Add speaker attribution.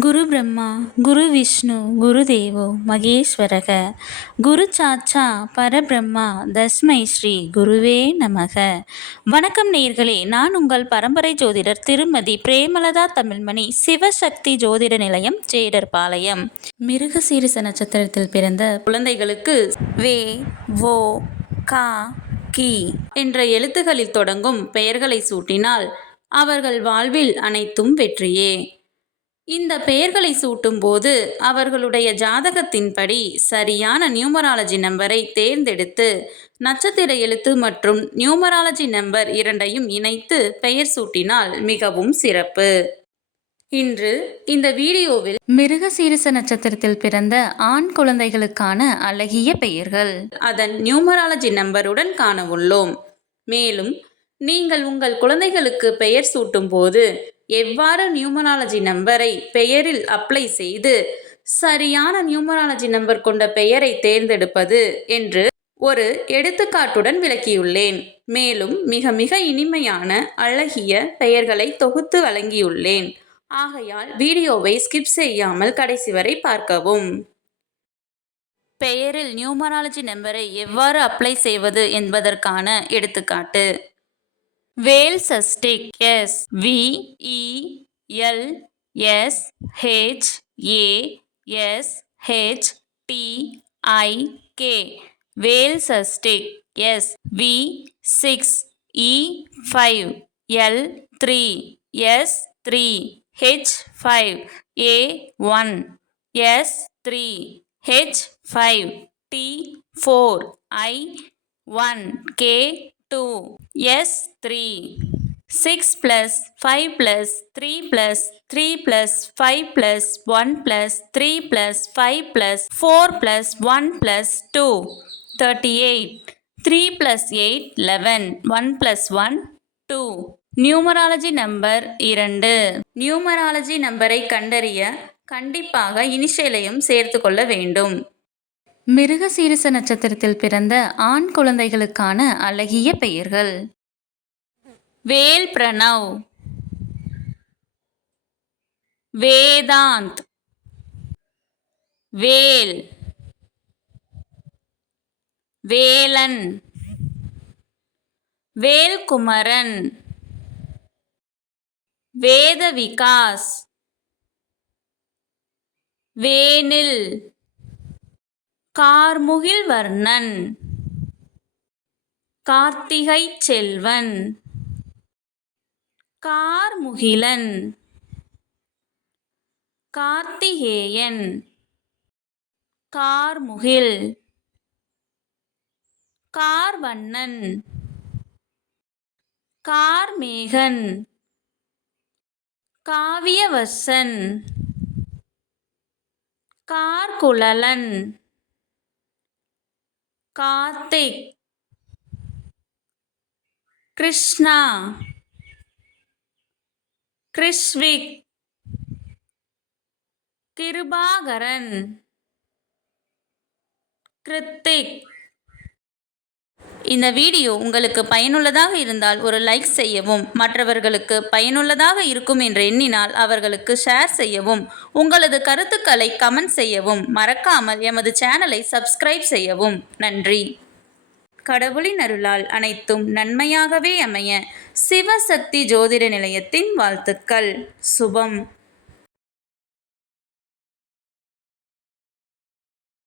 Speaker 1: குரு பிரம்மா குரு விஷ்ணு குரு தேவோ மகேஸ்வரக. குரு சாச்சா பரபிரம்மா தஸ்மை ஸ்ரீ குருவே நமக. வணக்கம் நேர்களே நான் உங்கள் பரம்பரை ஜோதிடர் திருமதி பிரேமலதா தமிழ்மணி சிவசக்தி ஜோதிட நிலையம் ஜேடர்பாளையம் மிருகசீரிச நட்சத்திரத்தில் பிறந்த குழந்தைகளுக்கு வே வோ கா கி என்ற எழுத்துகளில் தொடங்கும் பெயர்களை சூட்டினால் அவர்கள் வாழ்வில் அனைத்தும் வெற்றியே. இந்த பெயர்களை சூட்டும்போது அவர்களுடைய ஜாதகத்தின்படி சரியான நியூமராலஜி நம்பரை தேர்ந்தெடுத்து நட்சத்திர எழுத்து மற்றும் நியூமராலஜி நம்பர் இரண்டையும் இணைத்து பெயர் சூட்டினால் மிகவும் சிறப்பு. இன்று இந்த வீடியோவில் மிருகசீரிச நட்சத்திரத்தில் பிறந்த ஆண் குழந்தைகளுக்கான அழகிய பெயர்கள். அதன் நியூமராலஜி நம்பருடன் காண உள்ளோம். மேலும் நீங்கள் உங்கள் குழந்தைகளுக்கு பெயர் சூட்டும் போது எவ்வாறு நியூமராலஜி நம்பரை பெயரில் அப்ளை செய்து சரியான நியூமராலஜி நம்பர் கொண்ட பெயரை தேர்ந்தெடுப்பது என்று ஒரு எடுத்துக்காட்டுடன் விளக்கியுள்ளேன். மேலும் மிக மிக இனிமையான அழகிய பெயர்களை தொகுத்து வழங்கியுள்ளேன். ஆகையால் வீடியோவை ஸ்கிப் செய்யாமல் கடைசி வரை பார்க்கவும். பெயரில் நியூமராலஜி நம்பரை எவ்வாறு அப்ளை செய்வது என்பதற்கான எடுத்துக்காட்டு. Whales stick. Yes. V E L S H A S H T I K. Whales stick. Yes. V 6 E 5 L 3 S 3 H 5 A 1 S 3 H 5 T 4 I 1 K two S three six plus five plus three plus three plus five plus one plus three plus five plus four plus one plus two thirty eight three plus eight eleven one plus one two numerology number இரண்டு numerology நம்பரை கண்டறிய கண்டிப்பாக இனிஷியலையும் சேர்த்து கொள்ள வேண்டும். மிருகசீரிச நட்சத்திரத்தில் பிறந்த ஆண் குழந்தைகளுக்கான அழகிய பெயர்கள். வேல் பிரணவ். வேதாந்த். வேல். வேலன். வேல்குமரன். வேத விகாஸ் வேனில். கார்முகில் வர்ணன் கார்த்திகை செல்வன். கார்முகிலன். கார்த்திகேயன். கார்முகில். கார்வண்ணன். கார்மேகன். காவியவசன். கார்குழலன். கார்த்திக் கிருஷ்ணா கிருஷ்விக் கிருபாகரன் கிருத்திக் இந்த வீடியோ உங்களுக்கு பயனுள்ளதாக இருந்தால் ஒரு லைக் செய்யவும் மற்றவர்களுக்கு பயனுள்ளதாக இருக்கும் என்று எண்ணினால் அவர்களுக்கு ஷேர் செய்யவும் உங்களது கருத்துக்களை கமெண்ட் செய்யவும் மறக்காமல் எமது சேனலை சப்ஸ்கிரைப் செய்யவும். நன்றி. கடவுளின் அருளால் அனைத்தும் நன்மையாகவே அமைய சிவசக்தி ஜோதிட நிலையத்தின் வாழ்த்துக்கள். சுபம்.